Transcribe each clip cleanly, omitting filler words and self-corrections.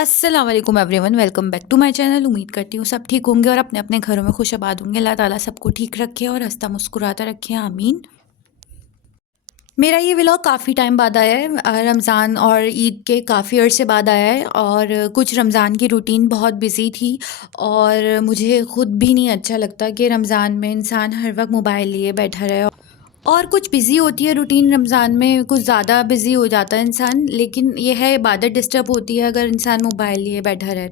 अस्सलाम वालेकुम everyone, welcome back to my channel. उम्मीद करती हूँ सब ठीक होंगे और अपने अपने घरों में खुश आबाद होंगे। अल्लाह ताला सबको ठीक रखे और हंसता मुस्कुराता रखे, आमीन। मेरा ये व्लॉग काफ़ी टाइम बाद आया है, रमज़ान और ईद के काफ़ी अर्से बाद आया है। और कुछ रमज़ान की रूटीन बहुत बिज़ी थी और मुझे ख़ुद भी नहीं अच्छा लगता कि रमज़ान में इंसान हर वक्त मोबाइल लिए बैठा रहे। और कुछ बिज़ी होती है रूटीन रमज़ान में, कुछ ज़्यादा बिज़ी हो जाता है इंसान, लेकिन ये है इबादत डिस्टर्ब होती है अगर इंसान मोबाइल लिए बैठा रहे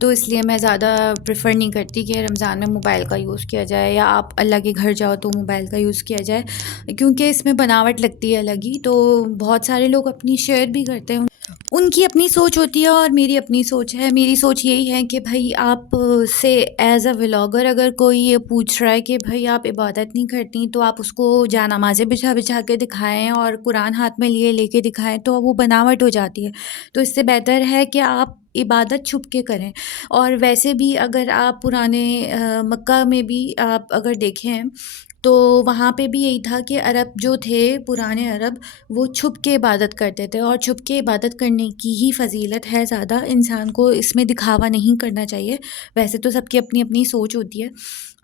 तो इसलिए मैं ज़्यादा प्रेफर नहीं करती कि रमज़ान में मोबाइल का यूज़ किया जाए, या आप अल्लाह के घर जाओ तो मोबाइल का यूज़ किया जाए, क्योंकि इसमें बनावट लगती है अलग ही। तो बहुत सारे लोग अपनी शेयर भी करते हैं, उनकी अपनी सोच होती है और मेरी अपनी सोच है। मेरी सोच यही है कि भाई आप से एज़ अ व्लॉगर अगर कोई ये पूछ रहा है कि भाई आप इबादत नहीं करती, तो आप उसको जानामाज़ें बिछा बिछा के दिखाएं और कुरान हाथ में लिए लेके दिखाएं, तो वो बनावट हो जाती है। तो इससे बेहतर है कि आप इबादत छुप के करें। और वैसे भी अगर आप पुराने मक्का में भी आप अगर देखें तो वहाँ पे भी यही था कि अरब जो थे, पुराने अरब, वो छुप के इबादत करते थे। और छुप के इबादत करने की ही फ़जीलत है ज़्यादा, इंसान को इसमें दिखावा नहीं करना चाहिए। वैसे तो सबकी अपनी अपनी सोच होती है,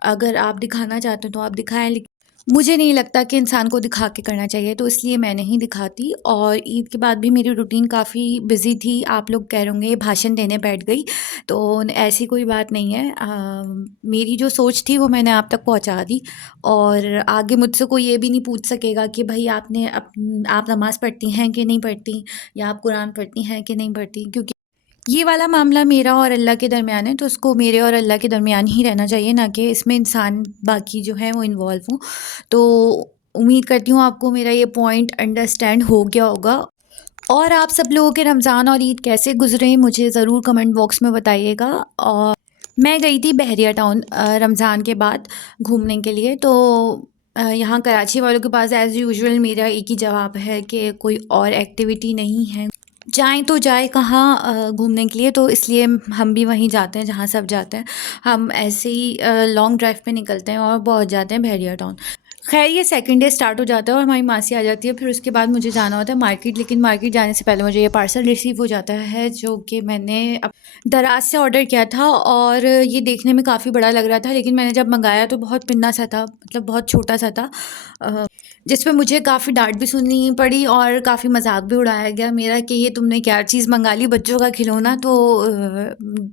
अगर आप दिखाना चाहते हो तो आप दिखाएं, लेकिन मुझे नहीं लगता कि इंसान को दिखा के करना चाहिए, तो इसलिए मैं नहीं दिखाती। और ईद के बाद भी मेरी रूटीन काफ़ी बिज़ी थी। आप लोग कह रहे होंगे ये भाषण देने बैठ गई, तो ऐसी कोई बात नहीं है। मेरी जो सोच थी वो मैंने आप तक पहुंचा दी, और आगे मुझसे कोई ये भी नहीं पूछ सकेगा कि भाई आप नमाज़ पढ़ती हैं कि नहीं पढ़ती, या आप कुरान पढ़ती हैं कि नहीं पढ़ती, क्योंकि ये वाला मामला मेरा और अल्लाह के दरमियान है। तो उसको मेरे और अल्लाह के दरमियान ही रहना चाहिए, ना कि इसमें इंसान बाकी जो है वो इन्वॉल्व हों। तो उम्मीद करती हूँ आपको मेरा ये पॉइंट अंडरस्टैंड हो गया होगा। और आप सब लोगों के रमज़ान और ईद कैसे गुजरे मुझे ज़रूर कमेंट बॉक्स में बताइएगा। और मैं गई थी बहरिया टाउन रमज़ान के बाद घूमने के लिए। तो यहाँ कराची वालों के पास एज़ यूजुअल मेरा एक ही जवाब है कि कोई और एक्टिविटी नहीं है, जाएँ तो जाए कहाँ घूमने के लिए। तो इसलिए हम भी वहीं जाते हैं जहाँ सब जाते हैं। हम ऐसे ही लॉन्ग ड्राइव पे निकलते हैं और पहुँच जाते हैं बहरिया टाउन। खैर ये सेकंड डे स्टार्ट हो जाता है और हमारी मासी आ जाती है, फिर उसके बाद मुझे जाना होता है मार्केट। लेकिन मार्केट जाने से पहले मुझे ये पार्सल रिसीव हो जाता है, जो कि मैंने दराज से ऑर्डर किया था। और ये देखने में काफ़ी बड़ा लग रहा था, लेकिन मैंने जब मंगाया तो बहुत पिन्ना सा था, मतलब बहुत छोटा सा था, जिस पे मुझे काफ़ी डांट भी सुननी पड़ी और काफ़ी मजाक भी उड़ाया गया मेरा कि ये तुमने क्या चीज़ मंगा ली, बच्चों का खिलौना। तो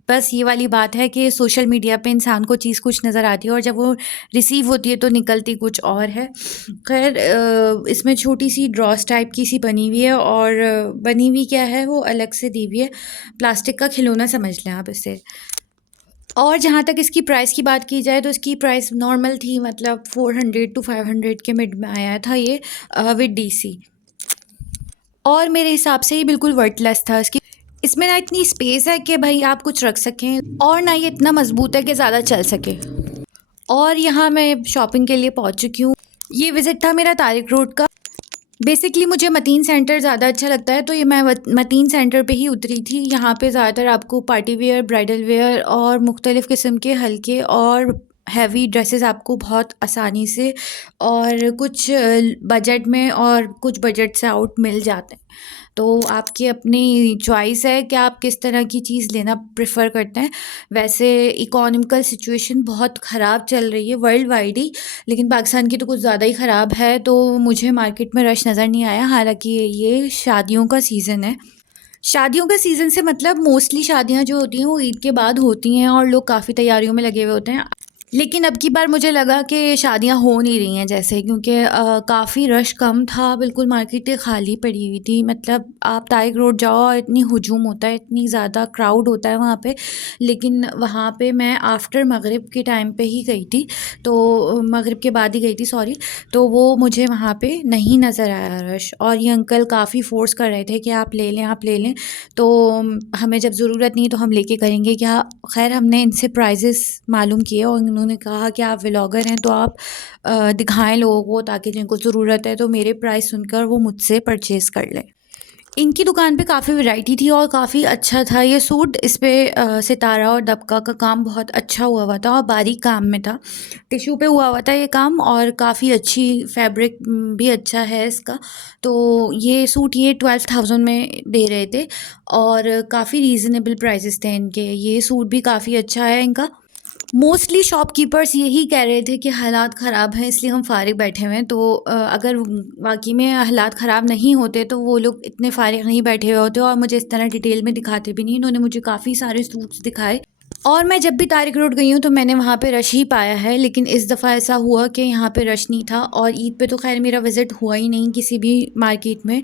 बस ये वाली बात है कि सोशल मीडिया पे इंसान को चीज़ कुछ नज़र आती है और जब वो रिसीव होती है तो निकलती कुछ और है। खैर इसमें छोटी सी ड्रॉस टाइप की सी बनी हुई है, और बनी हुई क्या है वो अलग से दी हुई है, प्लास्टिक का खिलौना समझ लें आप इसे। और जहाँ तक इसकी प्राइस की बात की जाए तो इसकी प्राइस नॉर्मल थी, मतलब 400 टू 500 के मिड में आया था ये विद डीसी। और मेरे हिसाब से ये बिल्कुल वर्थलेस था। इसमें ना इतनी स्पेस है कि भाई आप कुछ रख सकें, और ना ये इतना मजबूत है कि ज़्यादा चल सके। और यहाँ मैं शॉपिंग के लिए पहुँच चुकी हूँ। ये विज़िट था मेरा तारिक रोड का। बेसिकली मुझे मतीन सेंटर ज़्यादा अच्छा लगता है, तो ये मैं मतीन सेंटर पे ही उतरी थी। यहाँ पे ज़्यादातर आपको पार्टी वेयर, ब्राइडल वेयर और मुख्तलिफ़ किस्म के हल्के और हैवी ड्रेसेस आपको बहुत आसानी से और कुछ बजट में और कुछ बजट से आउट मिल जाते हैं। तो आपकी अपनी चॉइस है कि आप किस तरह की चीज़ लेना प्रेफर करते हैं। वैसे इकोनॉमिकल सिचुएशन बहुत ख़राब चल रही है वर्ल्ड वाइड ही, लेकिन पाकिस्तान की तो कुछ ज़्यादा ही ख़राब है, तो मुझे मार्केट में रश नज़र नहीं आया। हालांकि ये शादियों का सीज़न है। शादियों का सीज़न से मतलब मोस्टली शादियां जो होती हैं वो ईद के बाद होती हैं और लोग काफ़ी तैयारियों में लगे हुए होते हैं। लेकिन अब की बार मुझे लगा कि शादियां हो नहीं रही हैं जैसे, क्योंकि काफ़ी रश कम था, बिल्कुल मार्केटें खाली पड़ी हुई थी। मतलब आप तारिक रोड जाओ और इतनी हुजूम होता है, इतनी ज़्यादा क्राउड होता है वहाँ पे। लेकिन वहाँ पे मैं आफ्टर मगरिब के टाइम पे ही गई थी, तो मगरिब के बाद ही गई थी, सॉरी। तो वो मुझे वहाँ पे नहीं नज़र आया रश। और ये अंकल काफ़ी फ़ोर्स कर रहे थे कि आप ले लें, आप ले लें। तो हमें जब ज़रूरत नहीं तो हम लेके करेंगे क्या। खैर हमने इनसे प्राइजेस मालूम किए और उन्होंने कहा कि आप व्लॉगर हैं तो आप दिखाएं लोगों को, ताकि जिनको ज़रूरत है तो मेरे प्राइस सुनकर वो मुझसे परचेज़ कर लें। इनकी दुकान पे काफ़ी वैरायटी थी और काफ़ी अच्छा था ये सूट। इस पे सितारा और दबका का काम बहुत अच्छा हुआ था और बारीक काम में था। टिश्यू पे हुआ था ये काम और काफ़ी अच्छी फैब्रिक भी अच्छा है इसका। तो ये सूट ये 12,000 में दे रहे थे और काफ़ी रीज़नेबल प्राइसेस थे इनके। ये सूट भी काफ़ी अच्छा है इनका। मोस्टली शॉपकीपर्स यही कह रहे थे कि हालात ख़राब हैं इसलिए हम फ़ारिग बैठे हुए हैं। तो अगर वाक़ई में हालात ख़राब नहीं होते तो वो लोग इतने फ़ारिग नहीं बैठे हुए होते और मुझे इस तरह डिटेल में दिखाते भी नहीं। इन्होंने मुझे काफ़ी सारे सूट्स दिखाए और मैं जब भी तारिक रोड गई हूँ तो मैंने वहाँ पे रश ही पाया है, लेकिन इस दफ़ा ऐसा हुआ कि यहाँ पे रश नहीं था। और ईद पे तो ख़ैर मेरा विज़िट हुआ ही नहीं किसी भी मार्केट में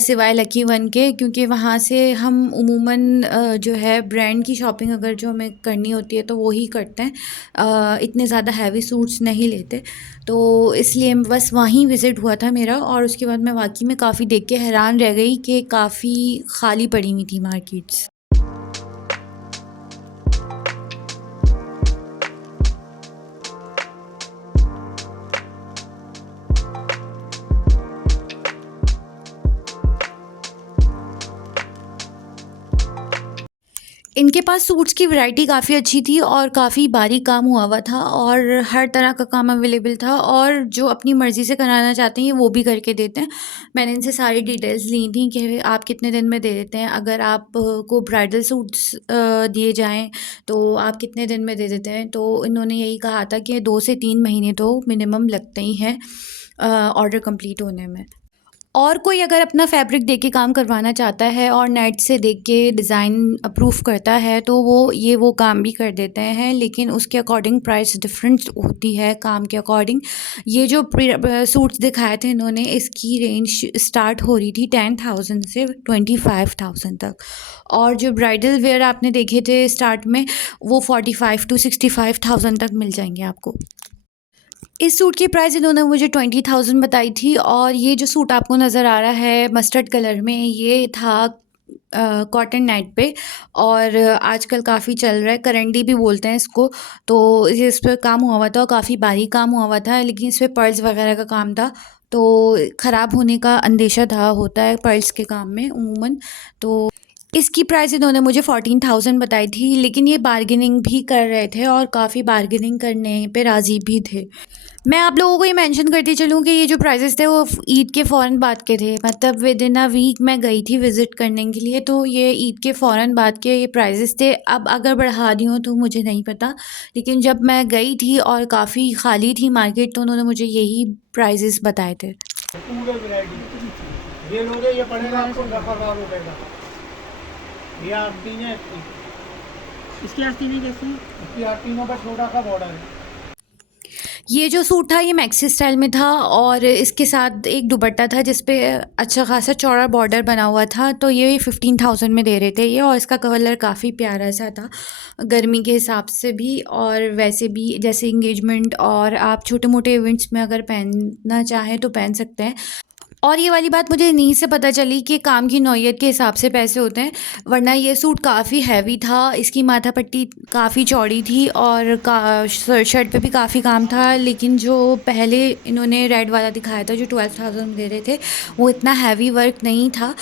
सिवाय लकी वन के, क्योंकि वहाँ से हम उमूमन जो है ब्रांड की शॉपिंग अगर जो हमें करनी होती है तो वो ही करते हैं। इतने ज़्यादा हैवी सूट्स नहीं लेते, तो इसलिए बस वहीं विज़िट हुआ था मेरा। और उसके बाद मैं वाक़ई में काफ़ी देख के हैरान रह गई कि काफ़ी खाली पड़ी हुई थी मार्केट्स। इनके पास सूट्स की वैरायटी काफ़ी अच्छी थी और काफ़ी बारीक काम हुआ था और हर तरह का काम अवेलेबल था और जो अपनी मर्ज़ी से कराना चाहते हैं वो भी करके देते हैं। मैंने इनसे सारी डिटेल्स ली थी कि आप कितने दिन में दे देते हैं, अगर आप को ब्राइडल सूट्स दिए जाएँ तो आप कितने दिन में दे देते हैं। तो इन्होंने यही कहा था कि 2 से 3 महीने तो मिनिमम लगते ही हैं ऑर्डर कंप्लीट होने में। और कोई अगर अपना फैब्रिक देके काम करवाना चाहता है और नेट से देख के डिज़ाइन अप्रूव करता है तो वो काम भी कर देते हैं, लेकिन उसके अकॉर्डिंग प्राइस डिफरेंस होती है काम के अकॉर्डिंग। ये जो सूट्स दिखाए थे इन्होंने, इसकी रेंज स्टार्ट हो रही थी 10,000 से 25,000 तक और जो ब्राइडल वेयर आपने देखे थे स्टार्ट में वो 45 टू 65,000 तक मिल जाएंगे आपको। इस सूट की प्राइस इन्होंने मुझे 20,000 बताई थी और ये जो सूट आपको नज़र आ रहा है मस्टर्ड कलर में, ये था कॉटन नेट पे और आजकल काफ़ी चल रहा है, करंडी भी बोलते हैं इसको। तो ये इस पे काम हुआ था और काफ़ी बारीक काम हुआ था, लेकिन इस पे पर्ल्स वगैरह का काम था तो ख़राब होने का अंदेशा था होता है पर्ल्स के काम में उमूमन। तो इसकी प्राइस इन्होंने मुझे 14,000 बताई थी, लेकिन ये बार्गेनिंग भी कर रहे थे और काफ़ी बार्गेनिंग करने पे राज़ी भी थे। मैं आप लोगों को ये मेंशन करती चलूँ कि ये जो प्राइसेस थे वो ईद के फ़ौरन बाद के थे, मतलब विद इन अ वीक मैं गई थी विज़िट करने के लिए, तो ये ईद के फ़ौरन बाद के ये प्राइसेस थे। अब अगर बढ़ा दी हों तो मुझे नहीं पता, लेकिन जब मैं गई थी और काफ़ी खाली थी मार्केट तो उन्होंने मुझे यही प्राइसेस बताए थे। पूरे वैरायटी ये लोगे, ये पड़ेगा आपको 10,000 रुपये का। ये आस्तीन है इसकी आस्तीन कैसी है? इसकी आस्तीनों पर छोटा का बॉर्डर है। ये जो सूट था ये मैक्सी स्टाइल में था और इसके साथ एक दुपट्टा था जिस पे अच्छा खासा चौड़ा बॉर्डर बना हुआ था, तो ये 15,000 में दे रहे थे ये। और इसका कलर काफ़ी प्यारा सा था गर्मी के हिसाब से भी और वैसे भी, जैसे इंगेजमेंट और आप छोटे मोटे इवेंट्स में अगर पहनना चाहें तो पहन सकते हैं। और ये वाली बात मुझे इन्हीं से पता चली कि काम की नौइयत के हिसाब से पैसे होते हैं, वरना ये सूट काफ़ी हैवी था, इसकी माथा पट्टी काफ़ी चौड़ी थी और शर्ट पे भी काफ़ी काम था। लेकिन जो पहले इन्होंने रेड वाला दिखाया था जो 12,000 में दे रहे थे वो इतना हैवी वर्क नहीं था।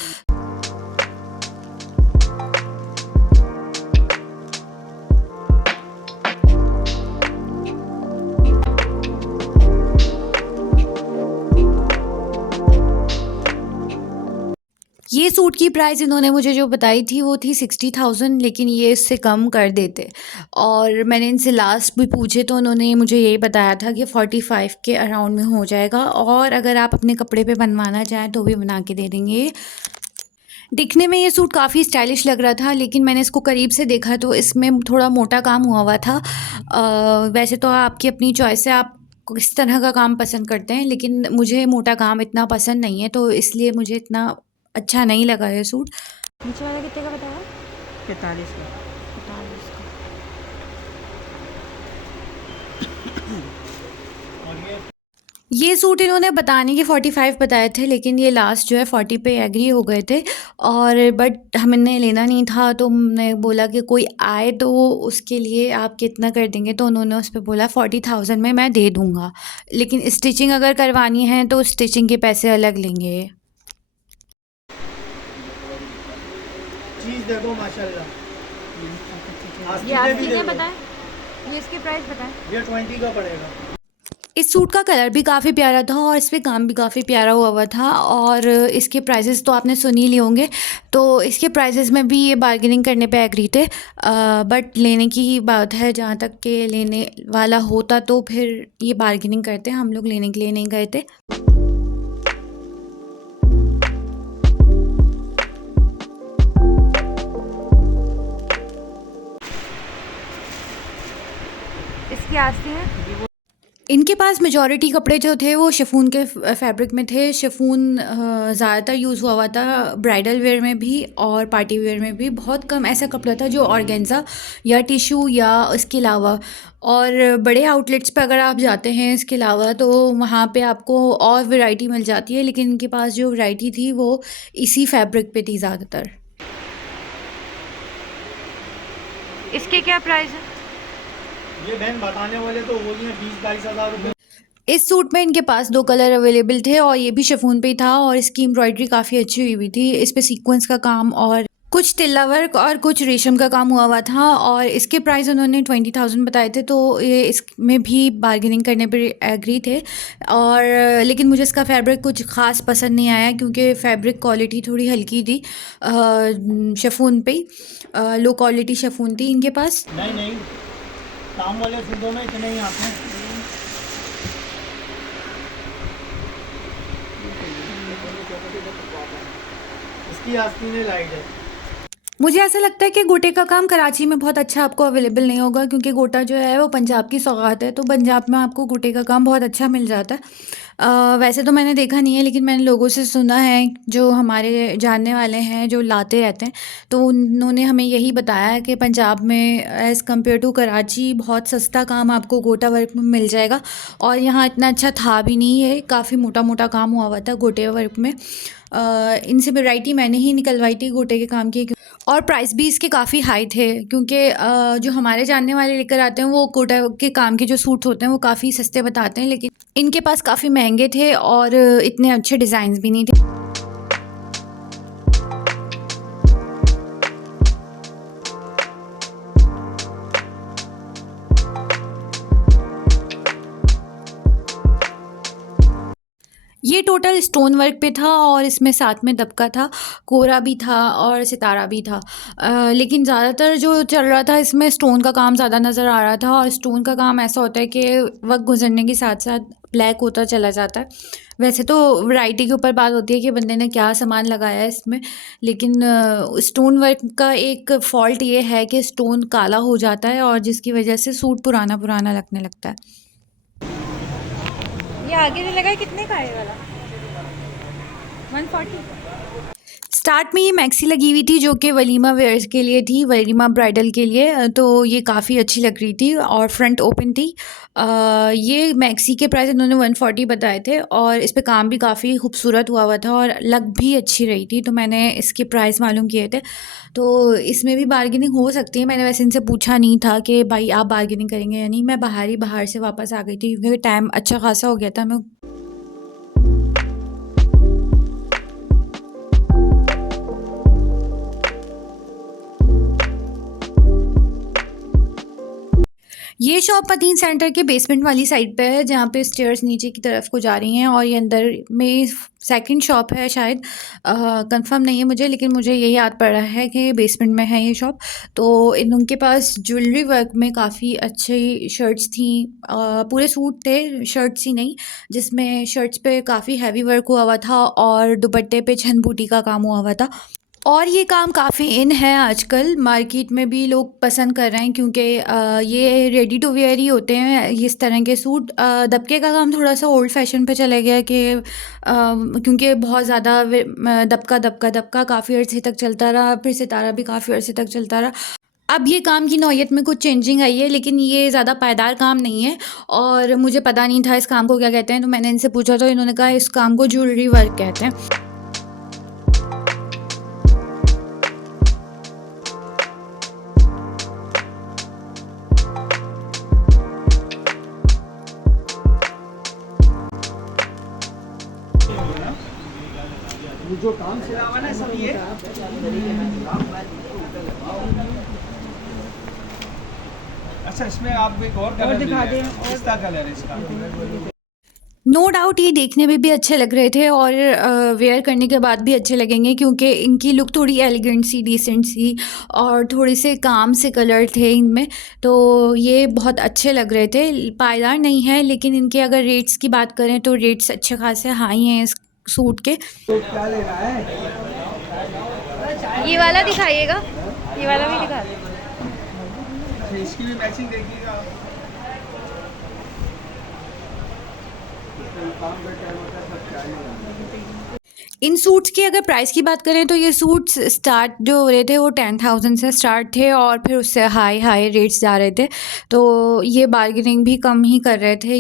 ये सूट की प्राइस इन्होंने मुझे जो बताई थी वो थी 60,000, लेकिन ये इससे कम कर देते। और मैंने इनसे लास्ट भी पूछे तो उन्होंने मुझे यही बताया था कि 45 के अराउंड में हो जाएगा और अगर आप अपने कपड़े पे बनवाना चाहें तो भी बना के दे देंगे। दिखने में ये सूट काफ़ी स्टाइलिश लग रहा था, लेकिन मैंने इसको करीब से देखा तो इसमें थोड़ा मोटा काम हुआ था। वैसे तो आपकी अपनी चॉइस है, आप किस तरह का काम पसंद करते हैं, लेकिन मुझे मोटा काम इतना पसंद नहीं है तो इसलिए मुझे इतना अच्छा नहीं लगा ये सूट। नीचे वाला कितने का बताया? 45 का। 45 का। और ये सूट इन्होंने बताने के 45 बताए थे, लेकिन ये लास्ट जो है 40 पे एग्री हो गए थे और बट हमने लेना नहीं था तो हमने बोला कि कोई आए तो उसके लिए आप कितना कर देंगे, तो उन्होंने उस पे बोला 40,000 में मैं दे दूँगा, लेकिन स्टिचिंग अगर करवानी है तो स्टिचिंग के पैसे अलग लेंगे। चीज़ दे दो माशाल्लाह। ये आस्तीन भी आस्तीन दे है दो। बताएं, ये इसकी प्राइस बताएं। ये 20 का पड़ेगा। इस सूट का कलर भी काफ़ी प्यारा था और इस पे काम भी काफ़ी प्यारा हुआ था और इसके प्राइसेस तो आपने सुन ही लिए होंगे। तो इसके प्राइसेस में भी ये बार्गेनिंग करने पे एग्री थे, बट लेने की ही बात है, जहाँ तक के लेने वाला होता तो फिर ये बार्गेनिंग करते, हम लोग लेने के लिए नहीं गए थे। इसकी आस्तीन है। इनके पास मेजॉरिटी कपड़े जो थे वो शिफॉन के फैब्रिक में थे। शिफॉन ज़्यादातर यूज़ हुआ था ब्राइडल वेयर में भी और पार्टी वेयर में भी। बहुत कम ऐसा कपड़ा था जो ऑर्गेन्जा या टिशू या इसके अलावा, और बड़े आउटलेट्स पे अगर आप जाते हैं इसके अलावा तो वहाँ पे आपको और वैरायटी मिल जाती है, लेकिन इनके पास जो वैरायटी थी वो इसी फैब्रिक पे थी ज़्यादातर। इसके क्या प्राइस है? ये बहन बताने वाले तो वही हैं 20-22 हज़ार रुपये। इस सूट में इनके पास 2 कलर अवेलेबल थे और ये भी शिफॉन पे ही था और इसकी एम्ब्रॉयडरी काफ़ी अच्छी हुई हुई थी। इस पे सीक्वेंस का काम और कुछ तिल्ला वर्क और कुछ रेशम का काम हुआ था और इसके प्राइस उन्होंने 20,000 बताए थे, तो ये इसमें भी बार्गेनिंग करने पर एग्री थे। और लेकिन मुझे इसका फैब्रिक कुछ ख़ास पसंद नहीं आया क्योंकि फैब्रिक क्वालिटी थोड़ी हल्की थी शिफॉन पे ही, लो क्वालिटी शिफॉन थी इनके पास। नहीं, काम वाले सूटों में इतने ही आते हैं। इसकी आस्तीनें लाइट है। मुझे ऐसा लगता है कि गोटे का काम कराची में बहुत अच्छा आपको अवेलेबल नहीं होगा क्योंकि गोटा जो है वो पंजाब की सौगात है, तो पंजाब में आपको गोटे का काम बहुत अच्छा मिल जाता है। वैसे तो मैंने देखा नहीं है, लेकिन मैंने लोगों से सुना है जो हमारे जानने वाले हैं जो लाते रहते हैं, तो उन्होंने हमें यही बताया है कि पंजाब में एज़ कम्पेयर टू कराची बहुत सस्ता काम आपको गोटा वर्क में मिल जाएगा और यहाँ इतना अच्छा था भी नहीं है, काफ़ी मोटा मोटा काम हुआ था गोटे वर्क में। इनसे वैरायटी मैंने ही निकलवाई थी गोटे के काम की और प्राइस भी इसके काफ़ी हाई थे क्योंकि जो हमारे जानने वाले लेकर आते हैं वो गोटा के काम के जो सूट्स होते हैं वो काफ़ी सस्ते बताते हैं, लेकिन इनके पास काफ़ी महंगे थे और इतने अच्छे डिज़ाइंस भी नहीं थे। ये टोटल स्टोन वर्क पे था और इसमें साथ में दबका था, कोरा भी था और सितारा भी था, लेकिन ज़्यादातर जो चल रहा था इसमें स्टोन का काम ज़्यादा नज़र आ रहा था और स्टोन का काम ऐसा होता है कि वक्त गुजरने के साथ साथ ब्लैक होता चला जाता है। वैसे तो वैरायटी के ऊपर बात होती है कि बंदे ने क्या सामान लगाया है इसमें, लेकिन स्टोन वर्क का एक फ़ॉल्ट ये है कि स्टोन काला हो जाता है और जिसकी वजह से सूट पुराना पुराना लगने लगता है। ये आगे से लगा कितने का है ये वाला? 140। स्टार्ट में ये मैक्सी लगी हुई थी जो कि वलीमा वेयर्स के लिए थी, वलीमा ब्राइडल के लिए, तो ये काफ़ी अच्छी लग रही थी और फ्रंट ओपन थी। ये मैक्सी के प्राइस इन्होंने 140 बताए थे और इस पे काम भी काफ़ी खूबसूरत हुआ था और लग भी अच्छी रही थी, तो मैंने इसके प्राइस मालूम किए थे। तो इसमें भी बार्गेनिंग हो सकती है। मैंने वैसे इनसे पूछा नहीं था कि भाई आप बार्गेनिंग करेंगे या नहीं, मैं बाहर से वापस आ गई थी क्योंकि टाइम अच्छा खासा हो गया था। मैं ये शॉप मदीन सेंटर के बेसमेंट वाली साइड पे है जहाँ पे स्टेयर्स नीचे की तरफ को जा रही हैं और ये अंदर में सेकंड शॉप है शायद, कंफर्म नहीं है मुझे, लेकिन मुझे ये याद पड़ रहा है कि बेसमेंट में है ये शॉप। तो उनके पास ज्वेलरी वर्क में काफ़ी अच्छी शर्ट्स थी, पूरे सूट थे, शर्ट्स ही नहीं, जिसमें शर्ट्स पे काफ़ी हैवी वर्क हुआ था और दुपट्टे पे छन बूटी का काम हुआ था और ये काम काफ़ी इन है आजकल, मार्केट में भी लोग पसंद कर रहे हैं क्योंकि ये रेडी टू वेयर ही होते हैं इस तरह के सूट। दबके का काम थोड़ा सा ओल्ड फैशन पे चला गया कि क्योंकि बहुत ज़्यादा दबका काफ़ी अरसे तक चलता रहा, फिर सितारा भी काफ़ी अरसे तक चलता रहा। अब ये काम की नौयत में कुछ चेंजिंग आई है, लेकिन ये ज़्यादा पायदार काम नहीं है और मुझे पता नहीं था इस काम को क्या कहते हैं, तो मैंने इनसे पूछा तो इन्होंने कहा इस काम को ज्वेलरी वर्क कहते हैं। जो काम सिला हुआ ना सब ये अच्छा इसमें आप एक और कलर दिखा दें पिस्ता कलर है इसका नो डाउट ये देखने में भी अच्छे लग रहे थे और वेयर करने के बाद भी अच्छे लगेंगे क्योंकि इनकी लुक थोड़ी एलिगेंट सी डिसेंट सी और थोड़े से काम से कलर थे इनमें, तो ये बहुत अच्छे लग रहे थे। पायदार नहीं है लेकिन इनके अगर रेट्स की बात करें तो रेट्स अच्छे खासे हाई हैं इस सूट के। तो क्या ले रहा है ये वाला दिखाइएगा, ये वाला भी दिखा दे। अच्छा इसकी भी मैचिंग देखिएगा इन सूट्स की अगर प्राइस की बात करें तो ये सूट्स स्टार्ट जो हो रहे थे वो 10,000 से स्टार्ट थे और फिर उससे हाई रेट्स जा रहे थे, तो ये बार्गेनिंग भी कम ही कर रहे थे।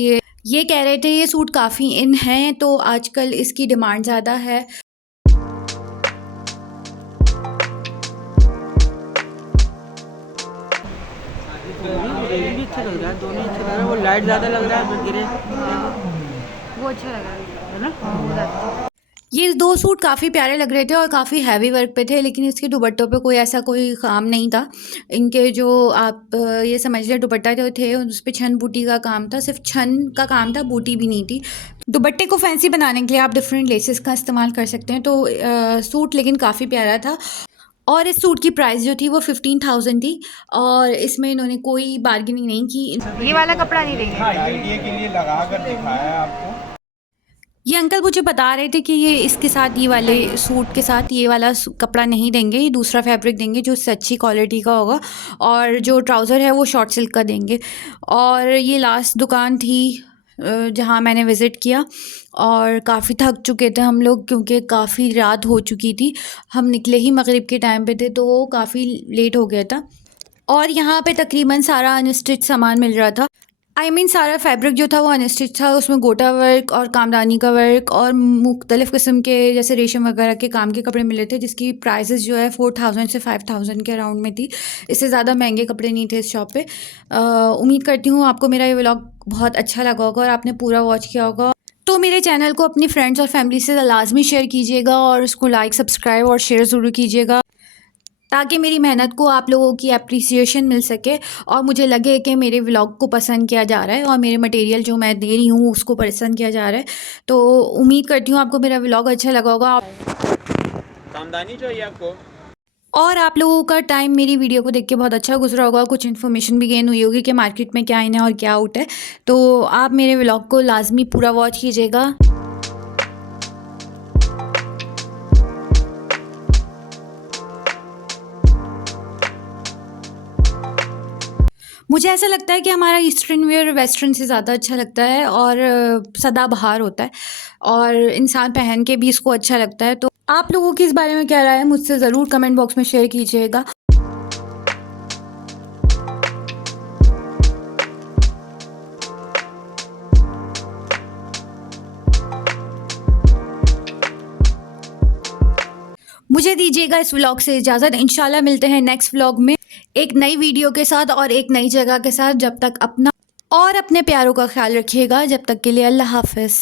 ये कह रहे थे ये सूट काफ़ी इन हैं तो आजकल इसकी डिमांड ज़्यादा है। ये भी अच्छा लग रहा है, दोनों अच्छा लग रहा है। वो लाइट ज़्यादा लग रहा है गिरे वो अच्छा लग रहा है ना। है। ये दो सूट काफ़ी प्यारे लग रहे थे और काफ़ी हैवी वर्क पे थे, लेकिन इसके दुपट्टों पे कोई काम नहीं था। इनके जो आप ये समझ लें दुपट्टा जो थे उस पर छन बूटी का काम था, सिर्फ छन का काम था, बूटी भी नहीं थी। दुपट्टे को फैंसी बनाने के लिए आप डिफरेंट लेसेस का इस्तेमाल कर सकते हैं। तो सूट लेकिन काफ़ी प्यारा था और इस सूट की प्राइस जो थी वो 15,000 थी और इसमें इन्होंने कोई बार्गेनिंग नहीं की। ये वाला कपड़ा नहीं देंगे। हाँ आइडिया के लिए लगा कर दिखाया है आपको। ये अंकल मुझे बता रहे थे कि ये इसके साथ ये वाले सूट के साथ ये वाला कपड़ा नहीं देंगे, ये दूसरा फैब्रिक देंगे जो उससे अच्छी क्वालिटी का होगा और जो ट्राउज़र है वो शॉर्ट सिल्क का देंगे। और ये लास्ट दुकान थी जहाँ मैंने विज़िट किया और काफ़ी थक चुके थे हम लोग क्योंकि काफ़ी रात हो चुकी थी। हम निकले ही मगरिब के टाइम पे थे तो काफ़ी लेट हो गया था और यहाँ पे तकरीबन सारा अनस्टिच सामान मिल रहा था। सारा फैब्रिक जो था वो अनस्टिच था, उसमें गोटा वर्क और कामदानी का वर्क और मुख्तलिफ़ किस्म के जैसे रेशम वगैरह के काम के कपड़े मिले थे जिसकी प्राइसेस जो है 4,000 से 5,000 के अराउंड में थी। इससे ज़्यादा महंगे कपड़े नहीं थे इस शॉप पे। उम्मीद करती हूँ आपको मेरा ये व्लॉग बहुत अच्छा लगा होगा और आपने पूरा वॉच किया होगा। तो मेरे चैनल को अपनी फ्रेंड्स और फैमिली से लाजमी शेयर कीजिएगा और उसको लाइक सब्सक्राइब और शेयर ज़रूर कीजिएगा ताकि मेरी मेहनत को आप लोगों की एप्रिसिएशन मिल सके और मुझे लगे कि मेरे व्लॉग को पसंद किया जा रहा है और मेरे मटेरियल जो मैं दे रही हूँ उसको पसंद किया जा रहा है। तो उम्मीद करती हूँ आपको मेरा व्लॉग अच्छा लगा होगा। कामदानी चाहिए आपको और आप लोगों का टाइम मेरी वीडियो को देख के बहुत अच्छा गुजरा होगा, कुछ इन्फॉर्मेशन भी गेन हुई होगी कि मार्केट में क्या इन है और क्या आउट है। तो आप मेरे व्लॉग को लाजमी पूरा वॉच कीजिएगा। मुझे ऐसा लगता है कि हमारा ईस्टर्न वेयर वेस्टर्न से ज़्यादा अच्छा लगता है और सदाबहार होता है और इंसान पहन के भी इसको अच्छा लगता है। तो आप लोगों की इस बारे में क्या राय है मुझसे ज़रूर कमेंट बॉक्स में शेयर कीजिएगा। मुझे दीजिएगा इस व्लॉग से इजाज़त। इंशाल्लाह मिलते हैं नेक्स्ट व्लॉग में एक नई वीडियो के साथ और एक नई जगह के साथ। जब तक अपना और अपने प्यारों का ख्याल रखिएगा। जब तक के लिए अल्लाह हाफ़िज़।